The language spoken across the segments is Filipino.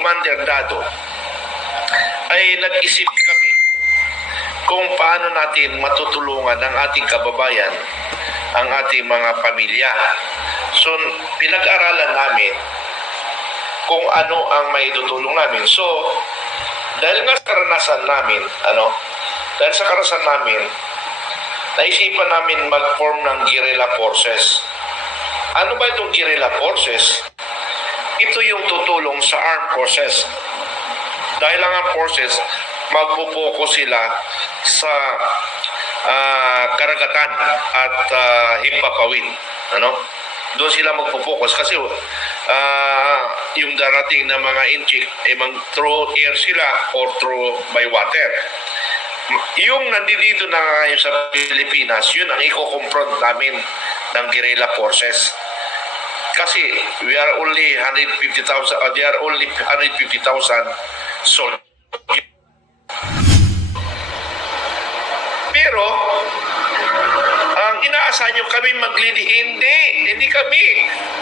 Commander Dado, ay nag-isip kami kung paano natin matutulungan ang ating kababayan, ang ating mga pamilya. So, pinag-aralan namin kung ano ang maitutulong namin. So, dahil nga sa karanasan namin, naisipan namin mag-form ng guerrilla forces. Ano ba itong guerrilla forces? Ito yung tutulong sa armed forces. Dahil ang armed forces, magpo-focus sila sa karagatan at himpapawid. Doon sila magpo-focus kasi yung darating na mga inchik, through air sila or through by water. Yung nandito na ngayon sa Pilipinas, yun ang i-confront namin ng guerrilla forces. Kasi we are only 150,000, they are only 150,000 soldiers. Pero, ang inaasahan nyo kami maglidi, hindi kami.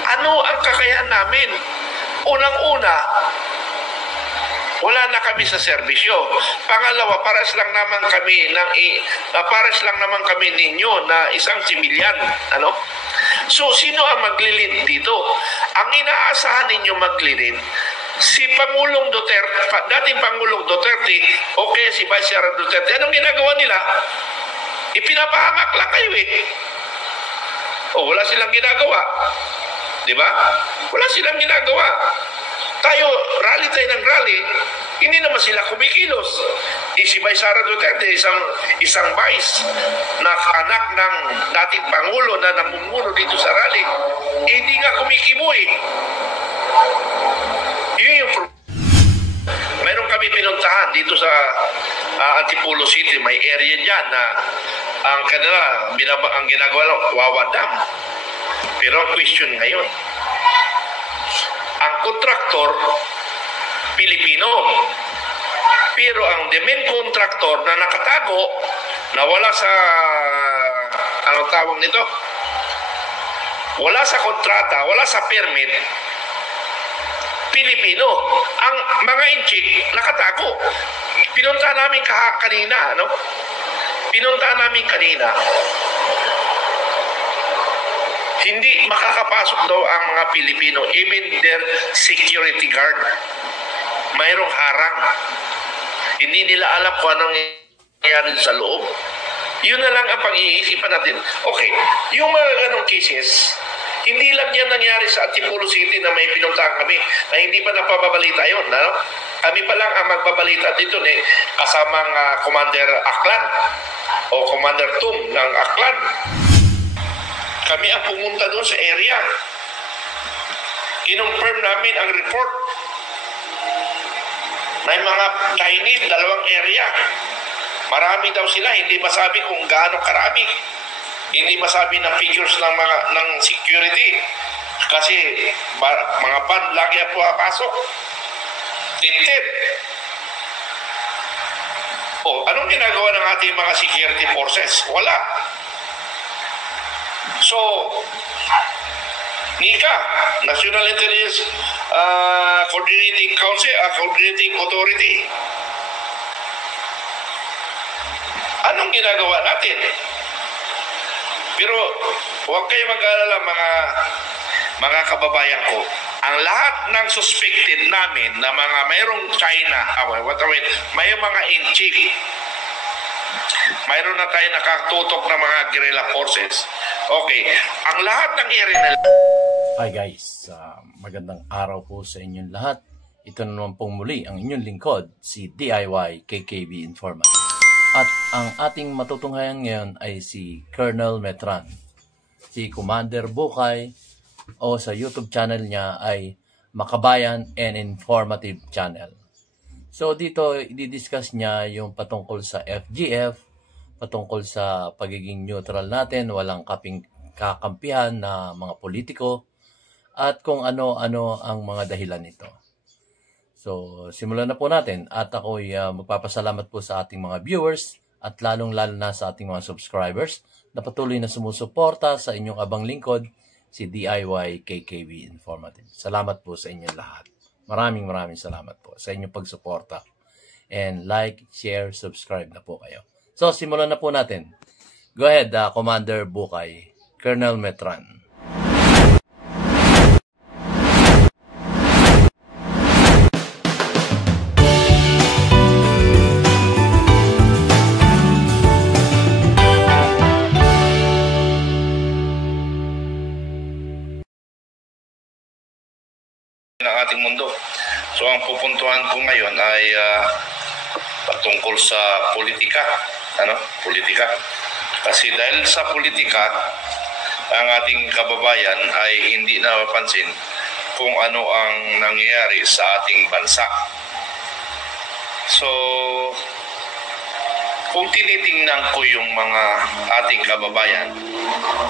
Ano ang kakayahan namin? Unang-una, wala na kami sa serbisyo. Pangalawa, pares lang naman kami ninyo na isang sibilyan. So, sino ang maglilid dito? Ang inaasahan ninyo maglilid, si Pangulong Duterte, dating Pangulong Duterte, okay, si Vice President Duterte, anong ginagawa nila? Ipinapahamak lang kayo wala silang ginagawa. Diba? Wala silang ginagawa. Rally tayo ng rally, hindi naman sila kumikilos. Si Vice President Duterte, isang vice na anak ng dating Pangulo na namumuno dito sa rally, hindi nga kumikibo Yun yung problema. Mayroon kami pinuntahan dito sa Antipolo City, may area dyan na ang ginagawa Wawa Dam. Pero ang question ngayon, ang kontraktor Pilipino, pero ang main contractor na nakatago, na wala sa tawag nito, wala sa kontrata, wala sa permit, Pilipino. Ang mga inchik nakatago. Pinunta namin kanina, hindi makakapasok daw ang mga Pilipino, even their security guard. Mayroong harang. Hindi nila alam kung anong nangyayari sa loob. Yun na lang ang pag-iisipan natin. Okay, yung mga ganong cases, hindi lang yan nangyari sa Antipolo City na may pinuntahan kami, na hindi pa napababalita yun. Kami pa lang ang magbabalita dito kasamang Commander Aklan o Commander Tum ng Aklan. Kami ang pumunta doon sa area. Kinonfirm namin ang report. May mga Chinese, 2 area. Marami daw sila, hindi masabi kung gaano karami. Hindi masabi ng figures ng security. Kasi mga ban lagi ang pumapasok. Tinted. Anong ginagawa ng ating mga security forces? Wala. So, NICA, National Intelligence Coordinating Council, Coordinating Authority. Anong ginagawa natin? Pero huwag kayo mag-alala mga kababayan ko. Ang lahat ng suspected namin na mga mayroong China, may mga inchik, mayroon na tayo nakatutok na mga guerrilla forces. Okay, ang lahat ng area na... Hi guys, magandang araw po sa inyong lahat. Ito na naman pong muli ang inyong lingkod, si DIY KKB Informant. At ang ating matutunghayan ngayon ay si Colonel Metran, si Commander Bukay, o sa YouTube channel niya ay Makabayan and Informative Channel. So dito i-discuss niya yung patungkol sa FGF, patungkol sa pagiging neutral natin, walang kakampihan na mga politiko, at kung ano-ano ang mga dahilan nito. So, simulan na po natin at ako'y magpapasalamat po sa ating mga viewers at lalong-lalo na sa ating mga subscribers na patuloy na sumusuporta sa inyong abang lingkod, si DIY KKB Informative. Salamat po sa inyong lahat. Maraming salamat po sa inyong pagsuporta. And like, share, subscribe na po kayo. So, simulan na po natin. Go ahead, Commander Bukay, Colonel Metran. Ng ating mundo. So ang pupuntuhan ko ngayon ay patungkol sa politika. Politika. Kasi dahil sa politika, ang ating kababayan ay hindi napapansin kung ano ang nangyayari sa ating bansa. So, kung tinitingnan ko yung mga ating kababayan,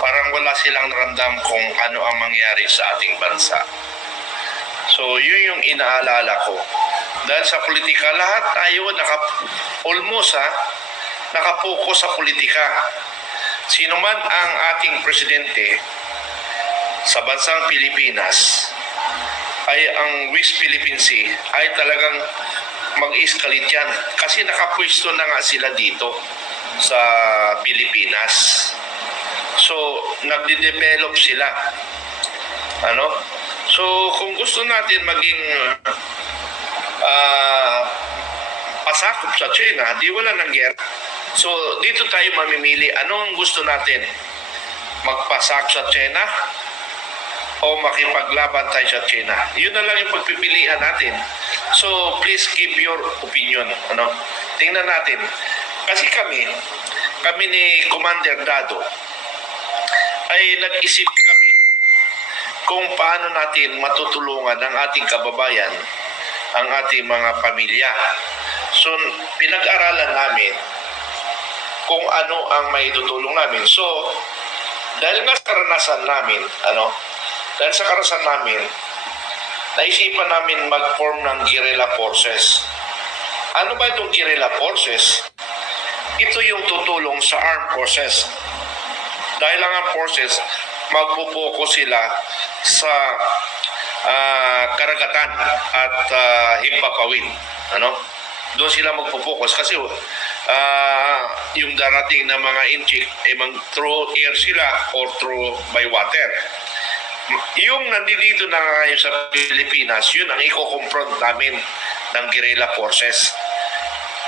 parang wala silang naramdam kung ano ang mangyayari sa ating bansa. So, yun yung inaalala ko. Dahil sa politika, lahat tayo nakapokus sa politika. Sino man ang ating presidente sa bansang Pilipinas ay ang West Philippine Sea ay talagang mag-escalate yan. Kasi nakapwesto na nga sila dito sa Pilipinas. So, nagde-develop sila. So, kung gusto natin maging pasakop sa China, di wala nang gera. So, dito tayo mamimili. Ano ang gusto natin? Magpasakop sa China o makipaglaban tayo sa China? Yun na lang yung pagpipilian natin. So, please give your opinion. Tingnan natin. Kasi kami ni Commander Dado, ay nag-isip kami kung paano natin matutulungan ang ating kababayan, ang ating mga pamilya. So, pinag-aralan namin kung ano ang maitutulong namin. So, dahil nga sa karanasan namin, naisipan namin mag-form ng guerrilla forces. Ano ba itong guerrilla forces? Ito yung tutulong sa armed forces. Dahil ang forces, magpupokus sila sa karagatan at himpapawid. Doon sila magpupokus kasi yung darating na mga inchik through air sila or through by water. Yung nandito na ngayon sa Pilipinas, yun ang i-confront namin ng guerrilla forces.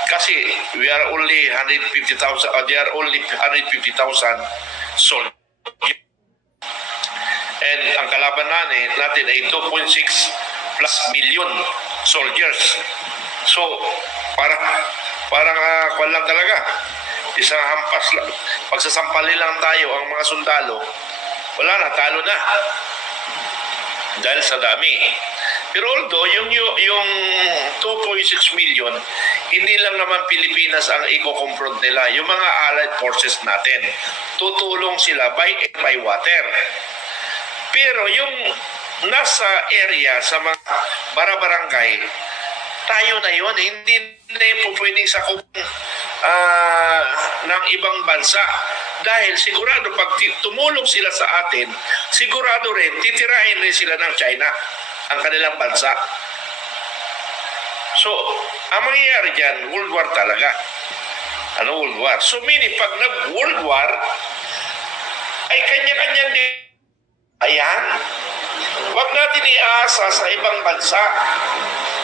Kasi we are only 150,000, they are only 150,000 soldiers. And ang kalaban natin ay 2.6 plus million soldiers. So, parang kwan lang talaga. Isang hampas lang. Pagsasampalin lang tayo ang mga sundalo, wala na, talo na. Dahil sa dami. Pero although, yung 2.6 million, hindi lang naman Pilipinas ang i-confront nila. Yung mga allied forces natin, tutulong sila by air, by water. Pero yung nasa area, sa mga barabarangay, tayo na yun. Hindi na yung pwedeng sakop ng ibang bansa. Dahil sigurado pag tumulong sila sa atin, sigurado rin, titirahin rin sila ng China, ang kanilang bansa. So, ang mangyayari dyan, World War talaga. World War? So, meaning, pag nag-World War, ay kanya-kanyang din. Ayan. Huwag natin iaasa sa ibang bansa.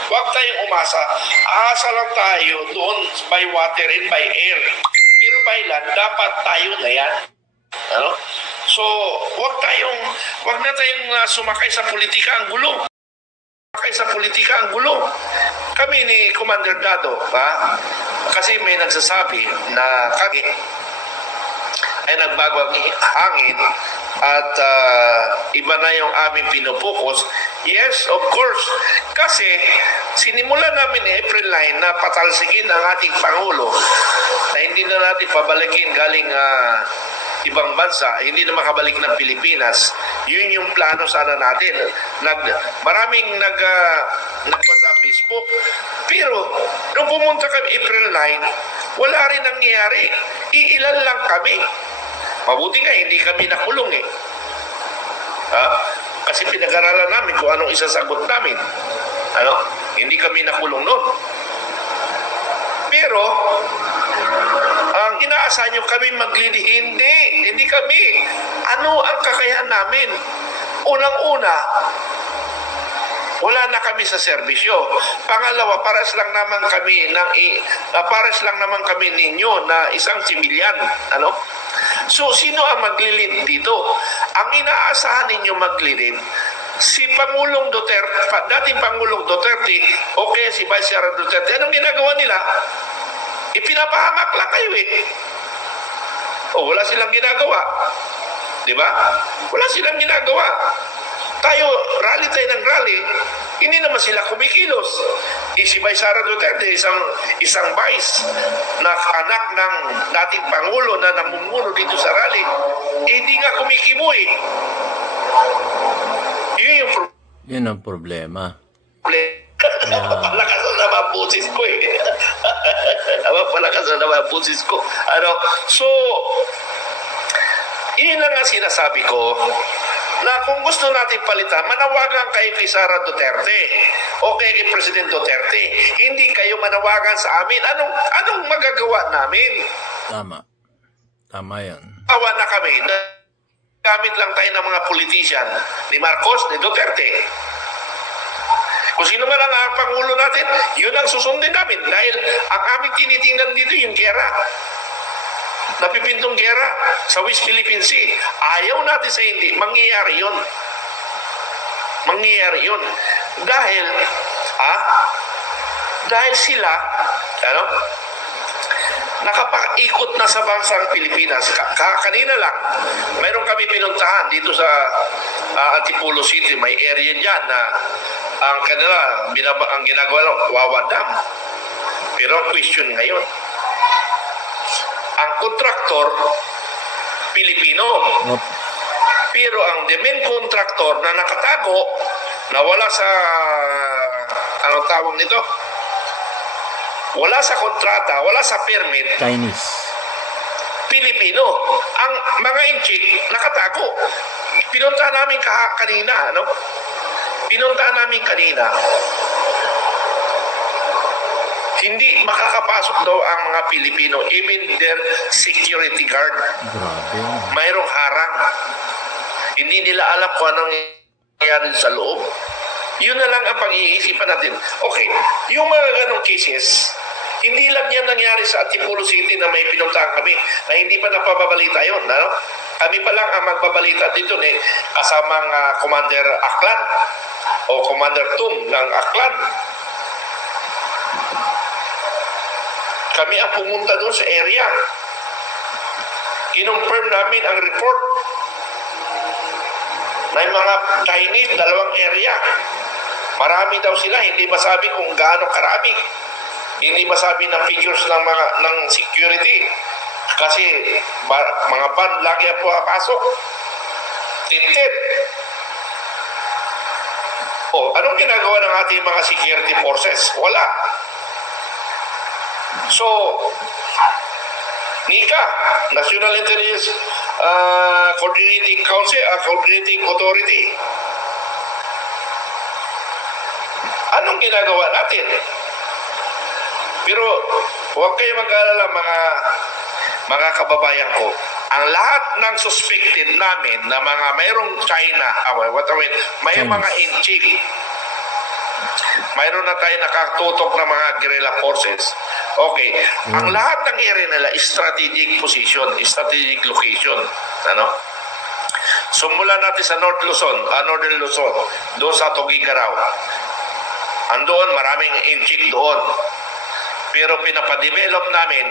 Huwag tayong umasa. Aasa lang tayo doon by water and by air. Pero by land, dapat tayo na yan. So, huwag na tayong sumakay sa politika ang gulo. Kami ni Commander Dado, kasi may nagsasabi na kami ay nagbago ang hangin at iba na yung aming pinupokus. Yes, of course. Kasi sinimulan namin April 9 na patalsikin ang ating Pangulo na hindi na natin pabalikin galing ibang bansa, hindi na makabalik ng Pilipinas. Yun yung plano sana natin. Maraming nagpa sa Facebook. Pero nung pumunta kami April 9, wala rin nangyayari. Iilan lang kami. Mabuti nga, hindi kami nakulong Kasi pinag-aralan namin kung anong isasagot namin. Ano? Hindi kami nakulong noon. Pero, ang inaasahan nyo kami maglidi, hindi kami. Ano ang kakayahan namin? Unang-una, wala na kami sa serbisyo. Pangalawa, pares lang naman kami ninyo na isang sibilyan. Ano? So, sino ang maglilid dito? Ang inaasahan ninyo maglilid, si Pangulong Duterte, dating Pangulong Duterte, okay, si Vice President Duterte, anong ginagawa nila? Ipinapahamak lang kayo eh. O, wala silang ginagawa. Diba? Wala silang ginagawa. Rally tayo ng rally, hindi naman sila kumikilos. Si Vice President Duterte, isang vice na anak ng dating Pangulo na namumuno dito sa rally, hindi nga kumikimo eh. Yun ang problema. Palakas na naman busis ko eh. Palakas na naman busis ko. So, yun lang ang sinasabi ko, na kung gusto natin palitan, manawagan kayo kay Sara Duterte o kay President Duterte. Hindi kayo manawagan sa amin. Anong magagawa namin? Tama yan. Awa na kami. Gamit lang tayo ng mga politician ni Marcos, ni Duterte. Kung sino man ang Pangulo natin, yun ang susundin namin. Dahil ang aming tinitingnan dito yung gera. Napipintong gera sa West Philippine Sea. Ayaw natin sa hindi. Mangyayari yun. Mangyayari yun. Dahil sila, nakapag-ikot na sa bansang Pilipinas. Kanina lang, mayroon kami pinuntahan dito sa Antipolo City. May area dyan na ang ginagawa lang, Wawa Dam. Pero ang question ngayon, ang kontraktor, Pilipino. Pero ang main contractor na nakatago, na wala sa, anong tawag nito? Wala sa kontrata, wala sa permit. Chinese. Pilipino. Ang mga inchik, nakatago. Pinunta namin kanina, hindi makakapasok daw ang mga Pilipino, even their security guard. Grabe. Mayroong harang. Hindi nila alam kung anong nangyayari sa loob. Yun na lang ang pag-iisipan natin. Okay, yung mga ganong cases, hindi lang yan nangyari sa Antipolo City na may pinuntahan kami, na hindi pa napababalita yun. Kami pa lang ang magbabalita dito kasamang Commander Aklan o Commander Tum ng Aklan. Kami ang pumunta doon sa area. Kinonfirm namin ang report na yung mga Chinese, 2 area. Marami daw sila, hindi masabi kung gaano karami. Hindi masabi ng figures ng security. Kasi mga van lagi ang papasok. Tinted. Anong ginagawa ng ating mga security forces? Wala. So, NICA, National Intelligence Coordinating Council, Coordinating Authority. Anong ginagawa natin? Pero huwag kayo mag-alala mga kababayan ko. Ang lahat ng suspected namin na mga mayroong China, may mga inchik. Mayroon na tayo nakatutok na mga guerrilla forces. Okay. Ang lahat ng area nila is strategic position, strategic location. So mula natin sa Northern Luzon, doon sa Tugigaraw. Andoon, maraming inchik doon. Pero pinapadevelop namin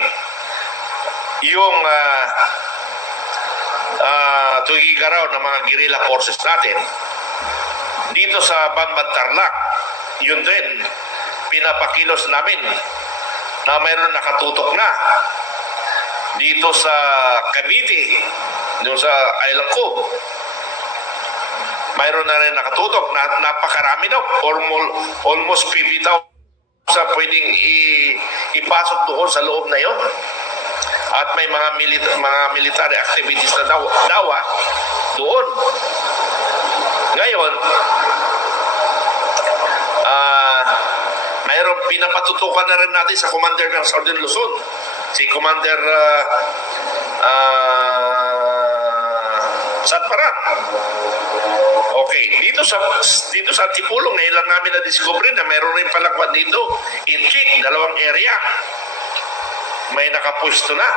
yung Tugigaraw ng mga guerrilla forces natin. Dito sa Banban Tarlac, yun din, pinapakilos namin na mayroon nakatutok na. Dito sa Cavite, doon sa Island Cove, mayroon na rin nakatutok na napakarami daw, almost 50,000 sa pwedeng ipasok doon sa loob na yon. At may mga military activities na dawa doon. Ngayon, pinapatutukan na rin natin sa commander ng Southern Luzon, si Commander Satparan. Okay, dito sa Antipolo, ngayon lang namin na-discover na meron rin palakwan dito. Inchik, 2 area. May nakapwesto na.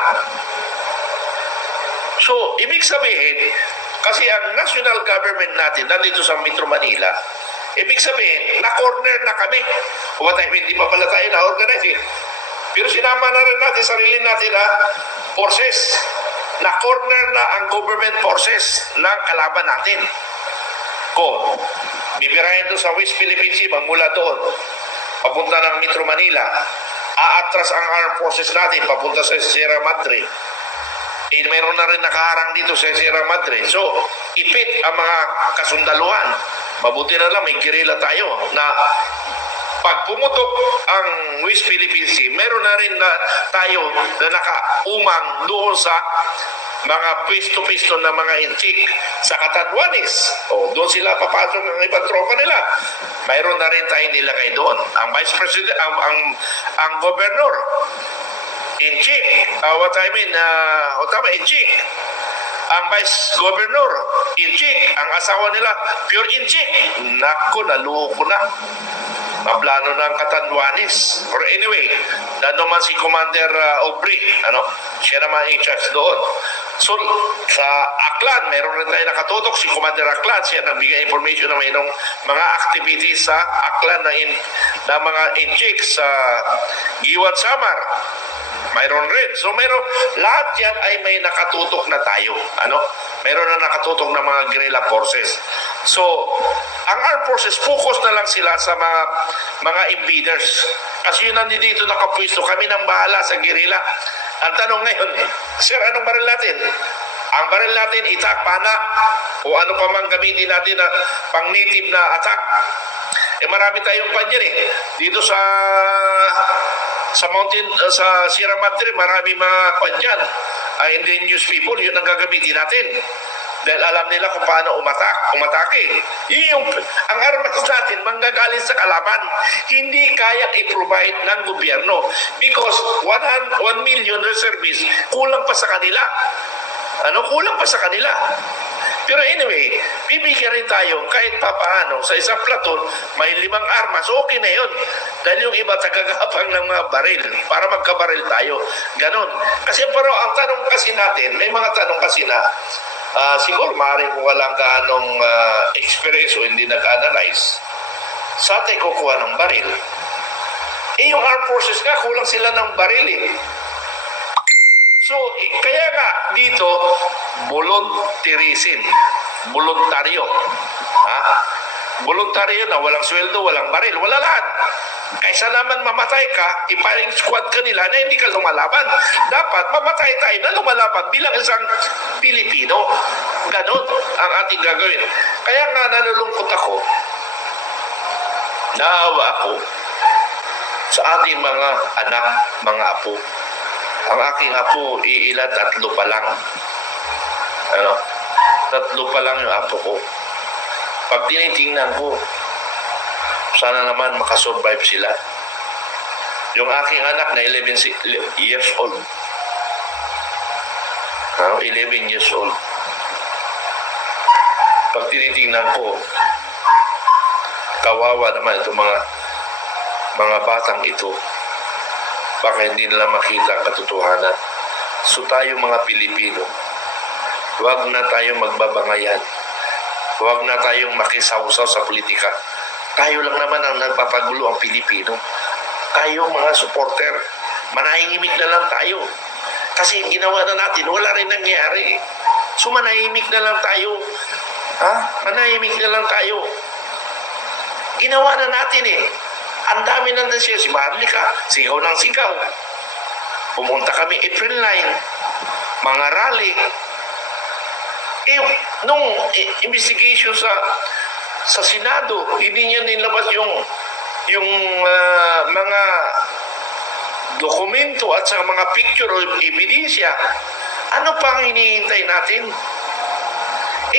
So, ibig sabihin, kasi ang national government natin nandito sa Metro Manila, ibig sabihin, na-corner na kami. Hindi pa pala tayo na-organize. Pero sinama na rin natin sarili natin na forces. Na-corner na ang government forces ng kalaban natin. Kung bibirahin doon sa West Philippine Sea, magmula doon, papunta ng Metro Manila, aatras ang armed forces natin, papunta sa Sierra Madre. Mayroon na rin nakaharang dito sa Sierra Madre. So, ipit ang mga kasundaluhan. Mabuti na lang, may guerrilla tayo na pag pumutok ang West Philippine Sea, meron na rin na tayo na nakaumang doon sa mga pisto-pisto na mga inchik sa Catanduanes. Doon sila papasok ng ibang tropa nila. Mayroon na rin tayong nilagay doon. Ang Vice President, ang Governor, inchik. Inchik. Ang Vice Governor, inchik. Ang asawa nila, pure inchik. Naku, naluho na. Maplano ng Catanduanes. Or anyway, naman si Commander Aubrey, siya naman in charge doon. So, sa Aklan, meron rin tayo nakatutok si Commander Aklan. Siya nagbigay information na mayroong mga activities sa Aklan na mga inchik sa Giwan Samar. Mayroon rin. So, lahat yan ay may nakatutok na tayo. Mayroon na nakatutok na mga guerrilla forces. So, ang armed forces, focus na lang sila sa mga invaders. Kasi yun nandito nakapwisto, kami nang bahala sa guerrilla. Ang tanong ngayon, sir, anong baril natin? Ang baril natin, itak, pana, o ano pa mang gamitin natin na pang-native na attack. Marami tayong pan yan Dito sa mountain, sa Sierra Madre, marami mga pan dyan. Indigenous people, yun ang gagamitin natin. Dahil alam nila kung paano umatake. Ang armas natin, manggagaling sa kalaban. Hindi kaya i-provide ng gobyerno. Because 1 million reservists, kulang pa sa kanila. Kulang pa sa kanila. Pero anyway, bibigyan rin tayo kahit papaano sa isang platon, may 5 armas, okay na yun. Dahil yung iba tagagapang ng mga baril para magkabaril tayo. Ganon. Kasi pero ang tanong kasi natin, may mga tanong kasi na siguro maaaring walang gaanong experience o hindi nag-analyze. Sa atin kukuha ng baril. Yung armed forces nga, kulang sila ng baril So, kaya nga dito, volunteerism. Voluntaryo. Voluntaryo na walang sweldo, walang baril, wala lahat. Kaysa naman mamatay ka, iparing squad ka nila na hindi ka lumalaban. Dapat mamatay tayo na lumalaban bilang isang Pilipino. Ganon ang ating gagawin. Kaya nga nalulungkot ako, naawa ako sa ating mga anak, mga apo. Ang aking apo, iilan, 3 pa lang. 3 pa lang yung apo ko. Pag tinitingnan ko, sana naman makasurvive sila. Yung aking anak na 11 years old. 11 years old. Pag tinitingnan ko, kawawa naman itong mga batang ito. Baka hindi nila makita ang katotohanan. So tayo mga Pilipino, huwag na tayong magbabangayan. Huwag na tayong makisawsaw sa politika. Tayo lang naman ang nagpapagulo ang Pilipino. Tayo mga supporter, manahimik na lang tayo. Kasi ginawa na natin, wala rin nangyari. So manahimik na lang tayo. Manahimik na lang tayo. Ginawa na natin Ang dami nang siya, si Marlica, sigaw ng sigaw. Pumunta kami April 9, mga rally. Nung investigation sa Senado, hindi niya nilabas yung mga dokumento at sa mga picture o ebidensya. Ano pang hinihintay natin?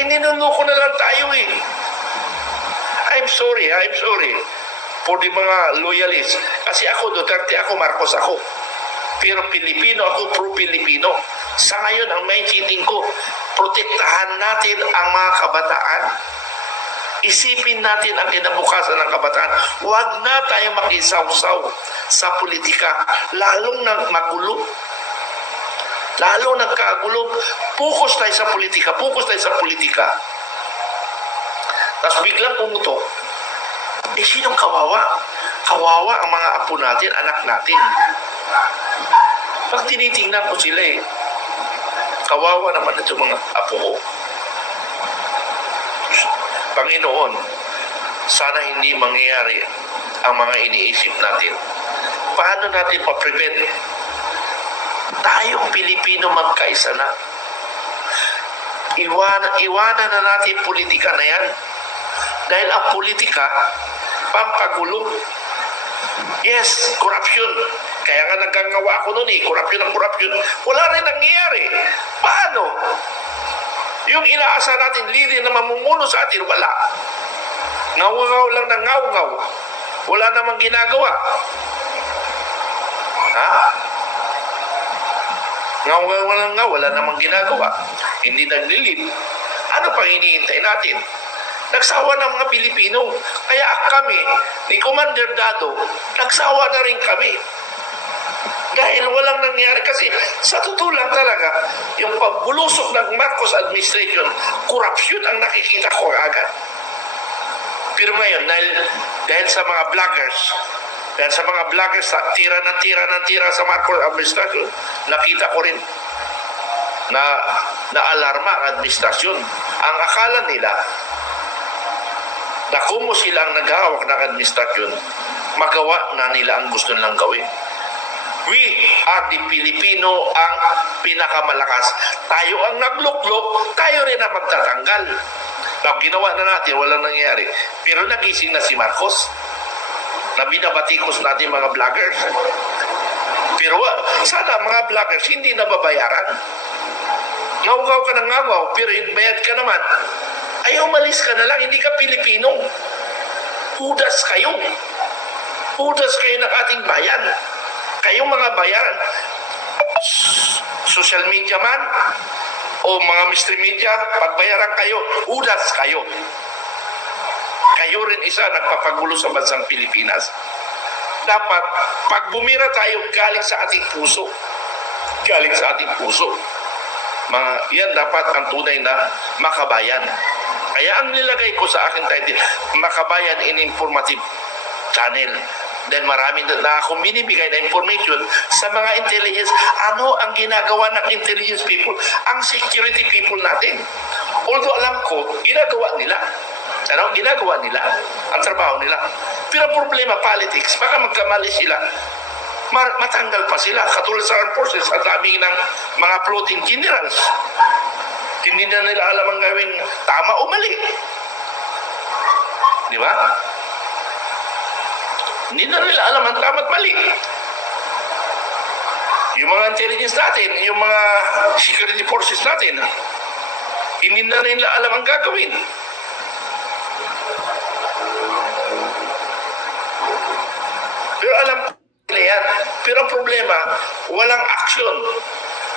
Ninuloko na lang tayo I'm sorry. for the mga loyalists. Kasi ako, Duterte ako, Marcos ako. Pero Pilipino ako, pro-Pilipino. Sa ngayon, ang may cheating ko, protektahan natin ang mga kabataan. Isipin natin ang kinabukasan ng kabataan. Huwag na tayo makisawsaw sa politika, lalong magulo. Lalo nagkagulo. Focus tayo sa politika. Focus tayo sa politika. Tapos biglang pumutok. Sinong kawawa? Kawawa ang mga apo natin, anak natin. Pag tinitingnan ko sila kawawa naman ito mga apo ko. Panginoon, sana hindi mangyayari ang mga iniisip natin. Paano natin pa-prevent? Tayong Pilipino magkaisa na. Iwanan na natin politika na yan. Dahil ang politika, pampagulo. Yes, corruption. Kaya nga naggangawa ako noon corruption ang corruption. Wala rin nangyayari. Paano? Yung inaasa natin, leader na mamumuno sa atin, wala. Ngaw-ngaw lang ng ngaw-ngaw. Wala namang ginagawa. Ha? Ngaw-ngaw lang ngaw, wala namang ginagawa. Hindi naglilid. Ano pang hinihintay natin? Nagsawa ng mga Pilipino. Kaya kami, ni Commander Dado, nagsawa na rin kami. Dahil walang nangyari. Kasi sa totoo lang talaga, yung pagbulusok ng Marcos administration, corruption ang nakikita ko agad. Pero ngayon, dahil sa mga vloggers, tira sa Marcos administration, nakita ko rin na alarma ang administrasyon. Ang akala nila, na kung sila ang naghahawak ng administrasyon, magawa na nila ang gusto nilang gawin. We are the Pilipino ang pinakamalakas. Tayo ang nagluklok, tayo rin ang magtatanggal. Now, ginawa na natin, walang nangyari. Pero nagising na si Marcos, na binabatikos natin mga vloggers. Pero sana mga vloggers hindi nababayaran. Ngaw-ngaw ka ng ngaw, pero bayad ka naman. Ay, umalis ka na lang, hindi ka Pilipino. Hudas kayo. Hudas kayo ng ating bayan. Kayong mga bayan, social media man, o mga mystery media, pagbayaran kayo, hudas kayo. Kayo rin isa nagpapagulo sa bansang Pilipinas. Dapat, pag bumira tayo, galing sa ating puso. Galing sa ating puso. Yan dapat ang tunay na makabayan. Kaya ang nilagay ko sa akin title, Makabayan in Informative Channel. Dahil marami na akong binibigay na information sa mga intelligence. Ano ang ginagawa ng intelligence people? Ang security people natin. Although alam ko, ginagawa nila. Ginagawa nila. Ang trabaho nila. Pero problema, politics. Baka magkamali sila. Matanggal pa sila. Katulad sa armed forces, ang dami ng mga floating generals. Hindi na nila alam ang gawin tama o mali. Di ba? Hindi na nila alam ang tama at mali. Yung mga intelligence natin, yung mga security forces natin, hindi na nila alam ang gagawin. Pero alam nila yan. Pero ang problema, walang action.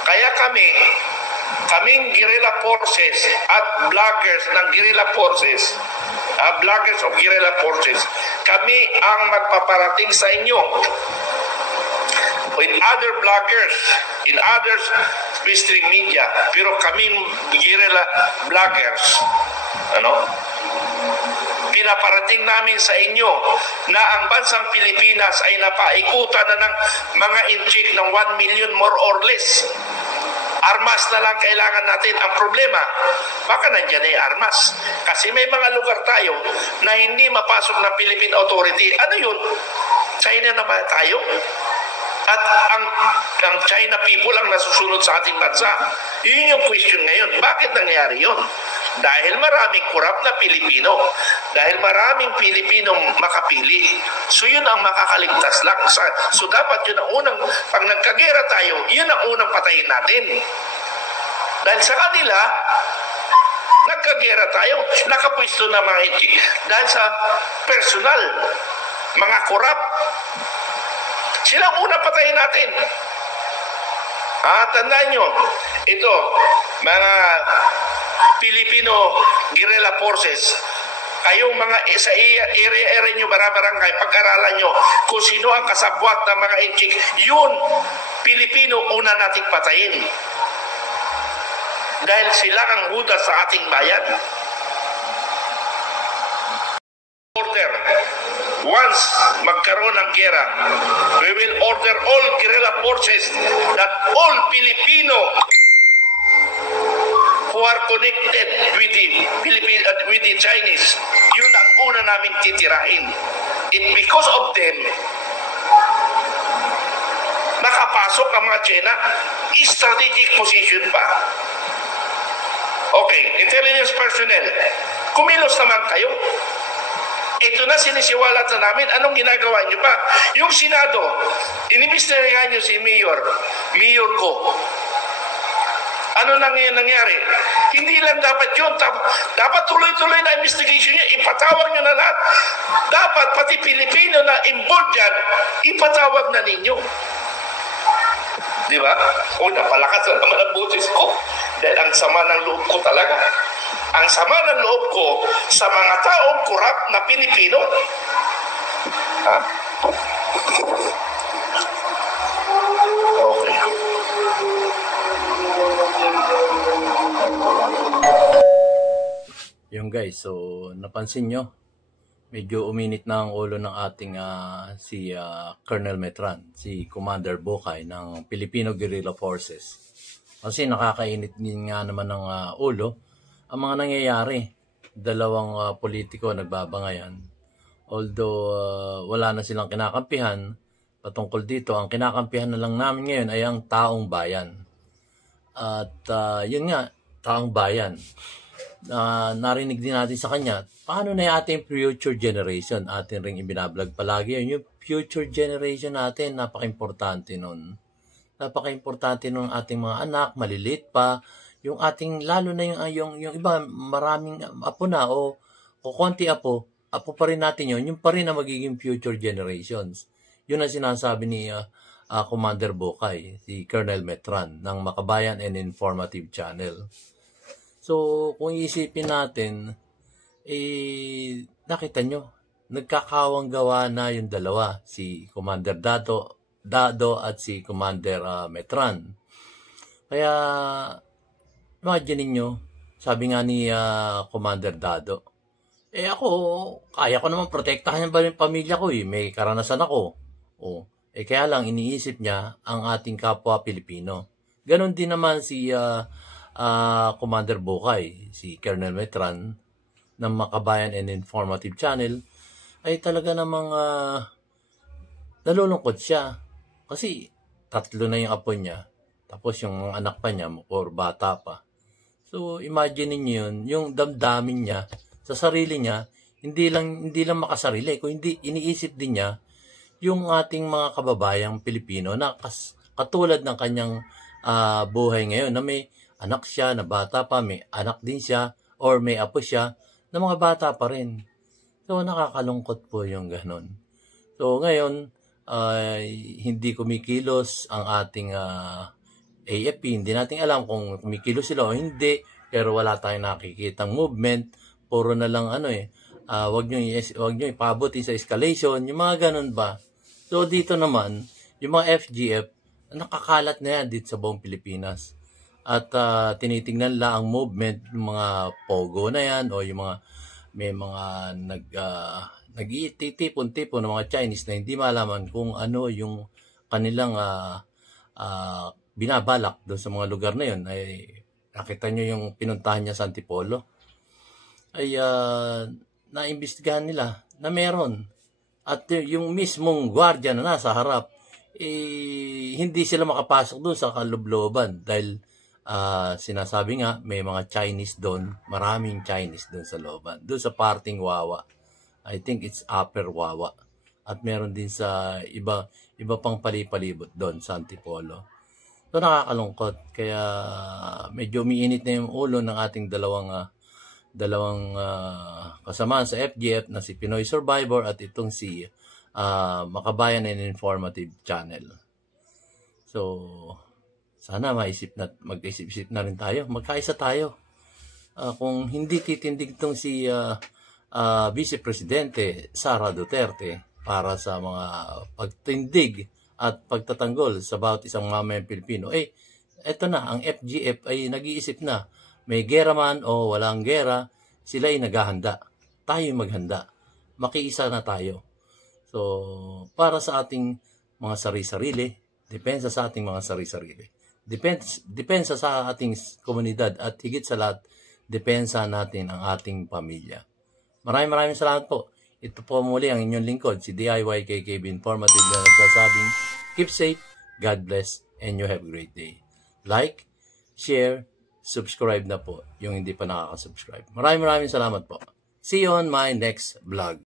Kaya kaming guerrilla forces at vloggers ng guerrilla forces, vloggers of guerrilla forces, kami ang magpaparating sa inyo with other vloggers in others mainstream media, pero kaming guerrilla vloggers, pinaparating namin sa inyo na ang bansang Pilipinas ay napaikutan na ng mga inchik ng 1 million more or less. Armas na lang kailangan natin. Ang problema, baka nandiyan ay armas. Kasi may mga lugar tayo na hindi mapasok ng Philippine Authority. Ano yun? China na ba tayo? At ang China people ang nasusunod sa ating bansa. Yun yung question ngayon. Bakit nangyari yun? Dahil maraming korap na Pilipino. Dahil maraming Pilipinong makapili. So yun ang makakaligtas lang. So dapat yun ang unang, pag nagkagera tayo, yun ang unang patayin natin. Dahil sa kanila, nagkagera tayo, nakapwisto na mga inchik. Dahil sa personal mga korap. Silang una patayin natin. Tandaan nyo, ito, mga Filipino guerrilla forces, kayong mga sa area nyo, barangay, pag-aralan nyo kung sino ang kasabwat ng mga inchik, yun, Pilipino, una nating patayin. Dahil sila ang hudas sa ating bayan. Order. Once magkaroon ng gera, we will order all guerrilla forces that all Filipino who are connected with the Chinese, yun ang una naming titirahin. And because of them, nakapasok ang mga China, strategic position pa. Okay, intelligence personnel, kumilos naman kayo. Ito na sinisiwalat na namin. Anong ginagawa nyo pa? Yung Senado, inimbestigahan nyo si Mayor ko. Ano nangyari? Hindi lang dapat yun. Dapat tuloy-tuloy na investigation nyo. Ipatawag nyo na lahat. Dapat pati Pilipino na involved dyan, ipatawag na ninyo. Di ba? O, napalakas na naman ang boses ko. Dahil ang sama ng loob ko talaga. Ang sama ng loob ko sa mga taong korap na Pilipino. Okay. Yung guys, so napansin nyo, medyo uminit na ang ulo ng ating si Colonel Metran, si Commander Bokay ng Filipino Guerrilla Forces. Kasi nakakainit din nga naman ng ulo ang mga nangyayari. Dalawang politiko nagbabangayan. Although wala na silang kinakampihan patungkol dito, ang kinakampihan na lang namin ngayon ay ang taong bayan. At yun nga, taong bayan. Narinig din natin sa kanya, paano na yung ating future generation? Atin ring ibinablog palagi yun. Yung future generation natin, napaka-importante nun. Napaka-importante nun ating mga anak, malilit pa. Yung ating, lalo na yung iba, maraming apo na o konti apo pa rin natin yun. Yung pa rin na magiging future generations. Yun ang sinasabi ni Commander Bokay, si Colonel Metran ng Makabayan and Informative Channel. So, kung isipin natin, nakita nyo, nagkakawang gawa na yung dalawa, si Commander Dado at si Commander Metran. Kaya, imagine nyo, sabi nga ni Commander Dado, ako, kaya ko naman protektahan ba yung pamilya ko may karanasan ako. Kaya lang iniisip niya ang ating kapwa Pilipino. Ganon din naman si Commander Bokay, si Colonel Metran ng Makabayan and Informative Channel, ay talaga namang nalulungkot siya. Kasi 3 na yung apo niya, tapos yung anak pa niya, or bata pa. So imagine niyo yun, yung damdamin niya sa sarili niya, hindi lang makasarili, kung hindi iniisip din niya yung ating mga kababayang Pilipino na katulad ng kanyang buhay ngayon, na may anak siya na bata pa, may anak din siya, or may apo siya na mga bata pa rin. So nakakalungkot po yung ganon. So ngayon, hindi kumikilos ang ating AFP. Hindi natin alam kung kumikilos sila o hindi, pero wala tayong nakikitang movement. Puro na lang wag nyo ipabot sa escalation, yung mga ganun ba. So dito naman, yung mga FGF, nakakalat na yan dito sa buong Pilipinas. At tinitingnan lang ang movement ng mga pogo na yan, o yung mga may mga nag-iitipon-tipon ng mga Chinese na hindi malaman kung ano yung kanilang binabalak doon sa mga lugar na yun. Ay nakita nyo yung pinuntahan niya sa Antipolo, ay naimbestigahan nila na meron. At yung mismong gwardiya na nasa harap, hindi sila makapasok doon sa kalubloban dahil sinasabi nga may mga Chinese doon, maraming Chinese doon sa looban, doon sa parting Wawa. I think it's Upper Wawa. At meron din sa iba pang palipalibot doon sa Antipolo. So nakakalungkot, kaya medyo umiinit na yung ulo ng ating dalawang kasamaan sa FGF na si Pinoy Survivor at itong si makabayan and informative channel. So, sana mag-isip-isip na rin tayo. Magkaisa tayo. Kung hindi titindig itong si Vice Presidente Sara Duterte para sa mga pagtindig at pagtatanggol sa bawat isang mamayang Pilipino, eto na, ang FGF ay nag-iisip na. May gera man o walang gera, sila ay naghahanda. Tayo maghanda. Makiisa na tayo. So, para sa ating mga sari-sarili, depensa sa ating mga sari-sarili. Depensa sa ating komunidad at higit sa lahat, depensa natin ang ating pamilya. Maraming salamat po. Ito po muli ang inyong lingkod, si DIY KKB Informative na nagsasabing, keep safe, God bless, and you have a great day. Like, share, subscribe na po yung hindi pa nakaka-subscribe. Maraming salamat po. See you on my next vlog.